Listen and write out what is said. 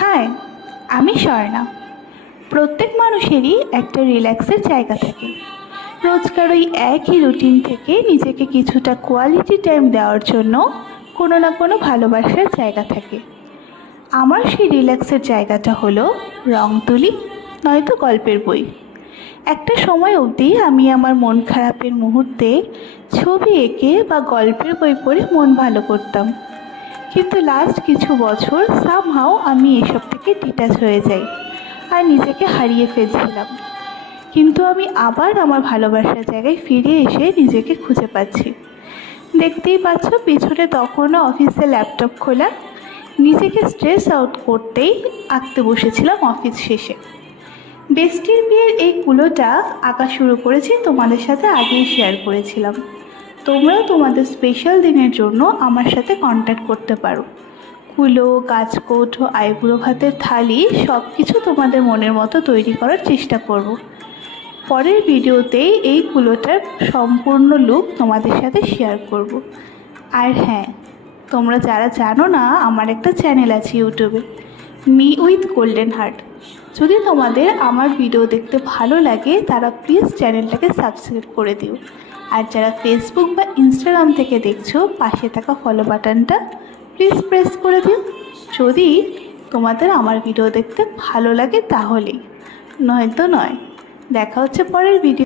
High আমি স্বর্ণা প্রত্যেক মানুষেরই একটা রিল্যাক্সের জায়গা থাকে। রোজকার ওই একই রুটিন থেকে নিজেকে কিছুটা কোয়ালিটি টাইম দেওয়ার জন্য কোনো না কোনো ভালোবাসার জায়গা থাকে। আমার সেই রিল্যাক্সের জায়গাটা হলো রং তুলি নয়তো গল্পের বই। একটা সময় অবধি আমি আমার মন খারাপের মুহূর্তে ছবি এঁকে বা গল্পের বই পড়ে মন ভালো করতাম। কিন্তু লাস্ট কিছু বছর সামহাও আমি এসব থেকে ডিটাচ হয়ে যাই আর নিজেকে হারিয়ে ফেলছিলাম। কিন্তু আমি আবার আমার ভালোবাসার জায়গায় ফিরে এসে নিজেকে খুঁজে পাচ্ছি। দেখতেই পাচ্ছ পিছনে তখনও অফিসে ল্যাপটপ খোলা। নিজেকে স্ট্রেস আউট করতেই আঁকতে বসেছিলাম অফিস শেষে। বেস্টির বিয়ের এই কুলোটা আঁকা শুরু করেছি তোমাদের সাথে আগেই শেয়ার করেছিলাম। তোমরাও তোমাদের স্পেশাল দিনের জন্য আমার সাথে কন্ট্যাক্ট করতে পারো কুলো গাছকৌটো আইবুড়ো ভাতের থালি সব কিছু তোমাদের মনের মতো তৈরি করার চেষ্টা করব। পরের ভিডিওতেই এই কুলোটার সম্পূর্ণ লুক তোমাদের সাথে শেয়ার করব। আর হ্যাঁ তোমরা যারা জানো না, আমার একটা চ্যানেল আছে ইউটিউবে মি উইথ গোল্ডেন হার্ট যদি তোমাদের আমার ভিডিও দেখতে ভালো লাগে, তারা প্লিজ চ্যানেলটাকে সাবস্ক্রাইব করে দিও আর যারা ফেসবুক বা ইনস্টাগ্রাম থেকে দেখছ, পাশে থাকা ফলো বাটনটা প্লিজ প্রেস করে দিও। যদি তোমাদের আমার ভিডিও দেখতে ভালো লাগে তাহলেই নয়তো নয়। দেখা হচ্ছে পরের ভিডিও